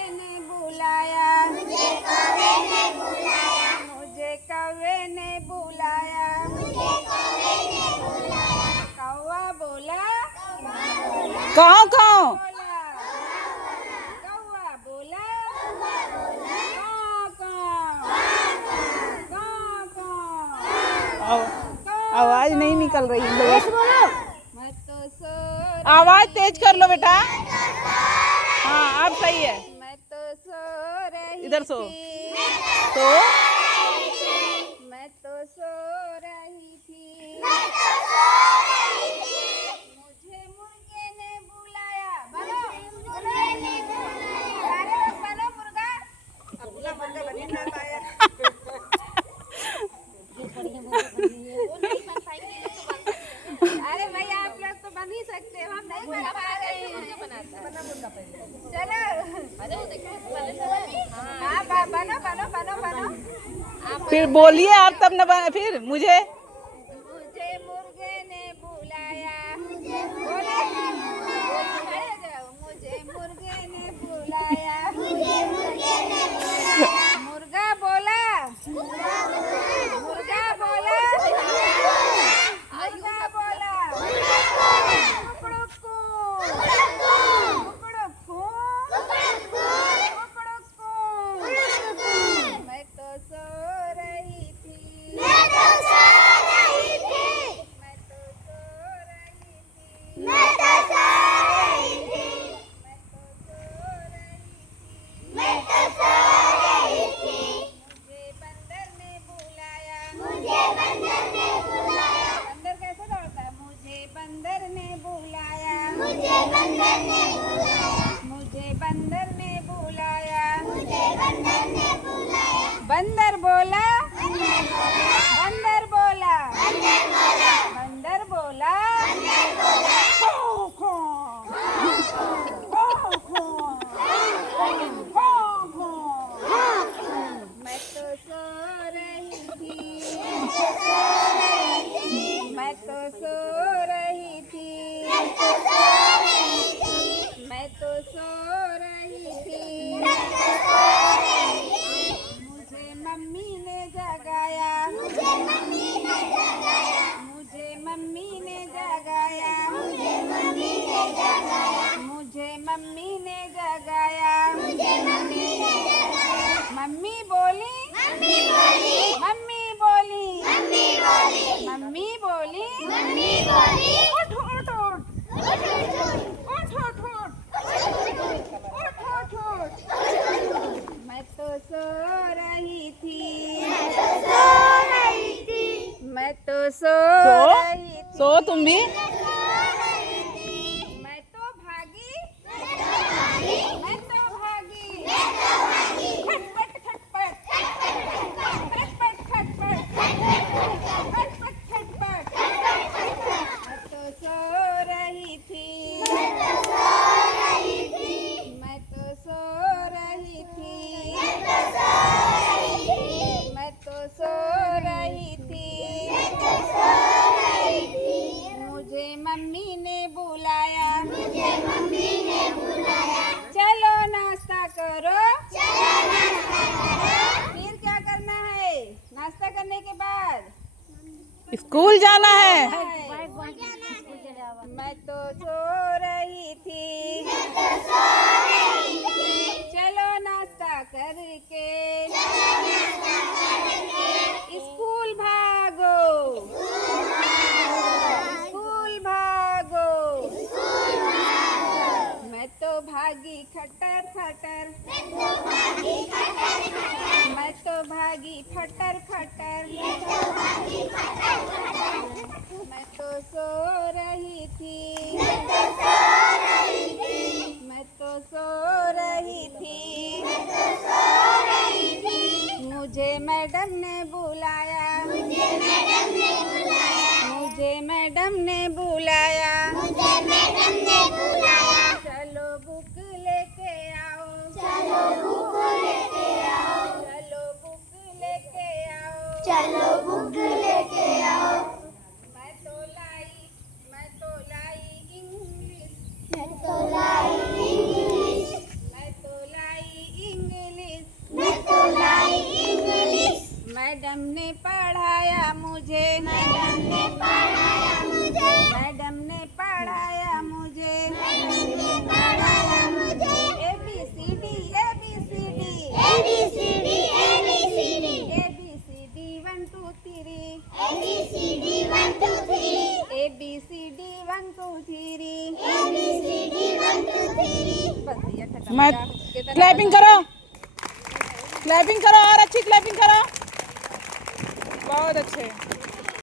कौवे ने बुलाया, मुझे कौवे ने बुलाया, मुझे कौवे ने बुलाया, मुझे कौवे ने बुलाया। कौवा बोला, काऊ काऊ बोला, कौवा बोला, काऊ काऊ, आवाज नहीं निकल रही है। मैं तो सो आवाज तेज कर लो बेटा। हाँ अब सही है। मैं तो सो रही इधर सो। थी, तो मैं तो सो रही थी, मुझे मुर्गे ने बुलाया। बनो, अरे बनो मुर्गा। अपना मुर्गा बनी ना पाया। अरे भाई आप लोग तो बन ही सकते हो, हम नहीं बना पा रहे हैं। चलो हाँ बनो बनो बनो बनो। फिर बोलिए आप तब न बना। फिर मुझे मुझे मुर्गे ने बुलाया, बोले खड़े हो जाओ। मुझे मुर्गे ने बुलाया, मुर्गा बोला, मुर्गा बोला, मुर्गा बोला, कुकड़ुकू, कुकड़ुकू, कुकड़ुकू। मैं तो सो रही थी, मैं तो सो रही थी, मैं तो सो रही थी, मैं तो सो रही थी, मैं तो सो रही थी, मैं तो सो रही थी। मुझे बंदर ने बुलाया, मुझे बंदर ने बुलाया, बंदर कैसे दौड़ता है? मुझे बंदर ने बुलाया, मुझे बंदर ने बुलाया, मुझे बंदर ने बुलाया, मुझे बंदर ने बुलाया। बंदर बोला, बंदर बोला, बंदर बोला, बंदर बोला, बंदर बोला, बंदर बोला। खो खो, खो खो, खो खो। मैं तो सो रही थी, मैं तो सो रही थी, मैं तो सो रही थी। मुझे मम्मी ने जगाया, मुझे मम्मी ने जगाया, मुझे मम्मी ने जगाया, मुझे मम्मी ने जगाया, मुझे मम्मी ने जगाया। मुझे मम्मी ने जगाया। मम्मी बोली, मम्मी बोली, मम्मी बोली, मम्मी बोली, मम्मी बोली, मम्मी बोली। उठ उठ उठ, उठ उठ उठ, उठ उठ उठ, उठ उठ उठ। मैं तो सो रही थी, सो रही थी, मैं तो सो रही थी, सो तुम भी। मैं तो भागी, मैं मैं तो भागी, तो भागी, खटपट खटपट, खटपट खटपट, खटपट खटपट। मैं तो सो रही थी, सो रही थी, मैं तो सो रही थी, सो रही थी, मैं तो सो रही थी। सो रही थी। मुझे मम्मी ने बुलाया, मुझे मम्मी ने बुलाया, चलो नाश्ता करो। चलो नाश्ता करो। फिर क्या करना है? नाश्ता करने के बाद स्कूल जाना है। मैं तो सो रही थी, सो रही थी, चलो नाश्ता करके स्कूल भागो, स्कूल भागो। मैं तो भागी खटर खटर, मैं तो भागी फटर फटर, मैं तो सो रही थी, मैं तो सो रही थी, मुझे मैडम ने बुलाया, मुझे मैडम ने बुलाया, चलो बुक लेके आओ, चलो बुक लेके आओ, चलो बुक लेके आओ। चलो बुक लेके आओ। मैं तो लाई इंग्लिश, मैं तो लाई इंग्लिश, मैं तो लाई 1 2 3 ABCD 1 2 3 बस भैया खत्म। मैं कितना क्लैपिंग करो, क्लैपिंग करो और अच्छी क्लैपिंग करो, बहुत अच्छे।